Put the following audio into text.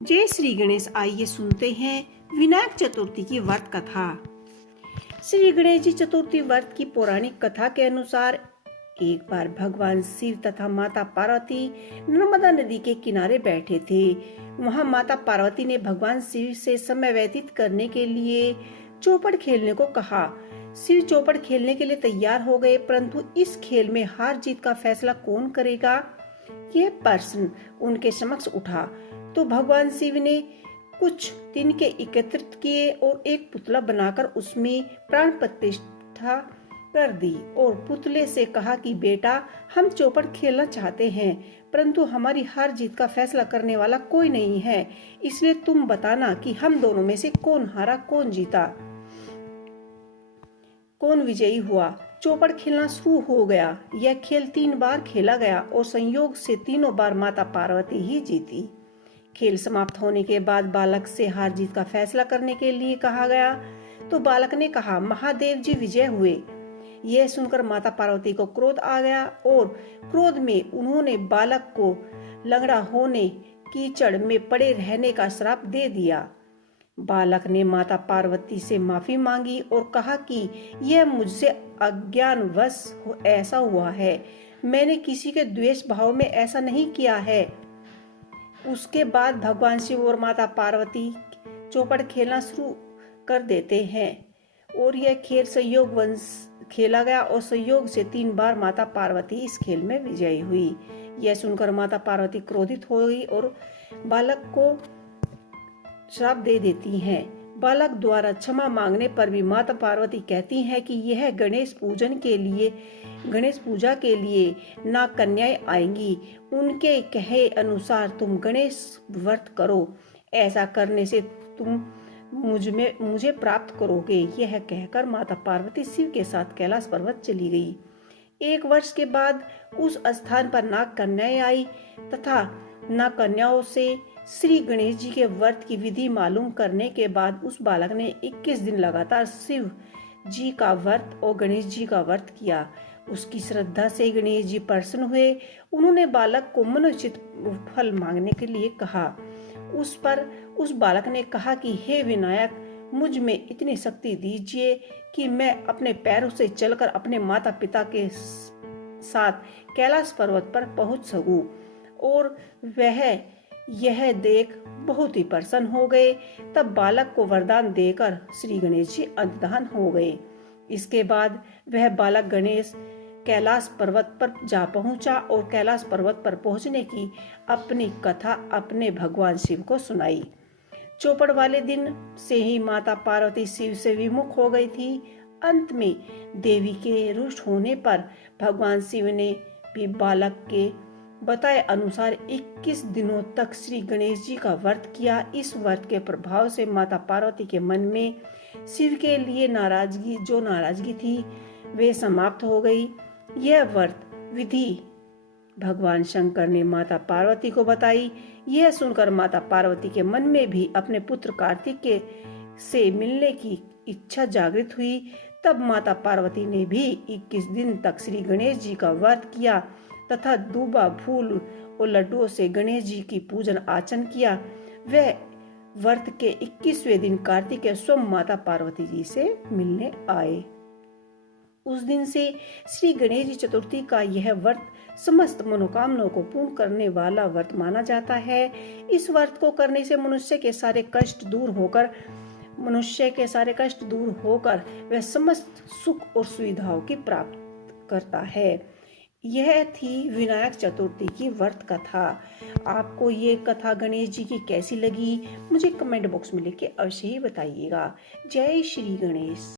जय श्री गणेश। आइए सुनते हैं विनायक चतुर्थी की व्रत कथा। श्री गणेश जी चतुर्थी व्रत की पौराणिक कथा के अनुसार एक बार भगवान शिव तथा माता पार्वती नर्मदा नदी के किनारे बैठे थे। वहां माता पार्वती ने भगवान शिव से समय व्यतीत करने के लिए चौपड़ खेलने को कहा। शिव चौपड़ खेलने के लिए तैयार हो गए, परंतु इस खेल में हार जीत का फैसला कौन करेगा, यह प्रश्न उनके समक्ष उठा। तो भगवान शिव ने कुछ तिनके एकत्रित किए और एक पुतला बनाकर उसमें प्राण प्रतिष्ठा कर दी और पुतले से कहा कि बेटा, हम चौपड़ खेलना चाहते हैं, परंतु हमारी हार जीत का फैसला करने वाला कोई नहीं है, इसलिए तुम बताना कि हम दोनों में से कौन हारा, कौन जीता, कौन विजयी हुआ। चौपड़ खेलना शुरू हो गया। यह खेल 3 बार खेला गया और संयोग से तीनों बार माता पार्वती ही जीती। खेल समाप्त होने के बाद बालक से हार जीत का फैसला करने के लिए कहा गया, तो बालक ने कहा, महादेव जी विजय हुए। यह सुनकर माता पार्वती को क्रोध आ गया और क्रोध में उन्होंने बालक को लंगड़ा होने, कीचड़ में पड़े रहने का श्राप दे दिया। बालक ने माता पार्वती से माफी मांगी और कहा कि यह मुझसे अज्ञानवश ऐसा हुआ है, मैंने किसी के द्वेष भाव में ऐसा नहीं किया है। उसके बाद भगवान शिव और माता पार्वती चौपड़ खेलना शुरू कर देते हैं और यह खेल संयोग वंश खेला गया और संयोग से 3 बार माता पार्वती इस खेल में विजयी हुई। यह सुनकर माता पार्वती क्रोधित हो गई और बालक को श्राप दे देती हैं। बालक द्वारा क्षमा मांगने पर भी माता पार्वती कहती हैं कि यह गणेश पूजा के लिए ना कन्याएं आएंगी, उनके कहे अनुसार तुम गणेश व्रत करो, ऐसा करने से तुम मुझे प्राप्त करोगे। यह कहकर माता पार्वती शिव के साथ कैलाश पर्वत चली गई। 1 वर्ष के बाद उस स्थान पर नाग कन्याएं आई तथा नाग कन्याओं से श्री गणेश जी के व्रत की विधि मालूम करने के बाद उस बालक ने 21 दिन लगातार शिव जी का व्रत और गणेश जी का व्रत किया। उसकी श्रद्धा से गणेश जी प्रसन्न हुए। उन्होंने बालक को मनोचित फल मांगने के लिए कहा। उस बालक ने कहा कि हे विनायक, मुझ में इतनी शक्ति दीजिए कि मैं अपने पैरों से चलकर अपने माता पिता के साथ कैलाश पर्वत पर पहुंच सकूं। और वह यह देख बहुत ही प्रसन्न हो गए। तब बालक को वरदान देकर श्री गणेश जी अंतर्धान हो गए। इसके बाद वह बालक गणेश कैलाश पर्वत पर जा पहुंचा और कैलाश पर्वत पर पहुंचने की अपनी कथा अपने भगवान शिव को सुनाई। चौपड़ वाले दिन से ही माता पार्वती शिव से विमुख हो गई थी। अंत में देवी के रुष्ट होने पर भगवान शिव ने भी बालक के बताए अनुसार 21 दिनों तक श्री गणेश जी का व्रत किया। इस व्रत के प्रभाव से माता पार्वती के मन में शिव के लिए नाराजगी थी, वे समाप्त हो गई। यह व्रत विधि भगवान शंकर ने माता पार्वती को बताई। यह सुनकर माता पार्वती के मन में भी अपने पुत्र कार्तिक से मिलने की इच्छा जागृत हुई। तब माता पार्वती ने भी 21 दिन तक श्री गणेश जी का व्रत किया तथा दूबा, फूल और लड्डुओं से गणेश जी की पूजन अर्चन किया। वह व्रत के 21वें दिन कार्तिक स्वयं माता पार्वती जी से मिलने आए। उस दिन से श्री गणेश जी चतुर्थी का यह व्रत समस्त मनोकामनाओं को पूर्ण करने वाला व्रत माना जाता है। इस व्रत को करने से मनुष्य के सारे कष्ट दूर होकर वह समस्त सुख और सुविधाओं की प्राप्त करता है। यह थी विनायक चतुर्थी की व्रत कथा। आपको ये कथा गणेश जी की कैसी लगी, मुझे कमेंट बॉक्स में लिख के अवश्य ही बताइएगा। जय श्री गणेश।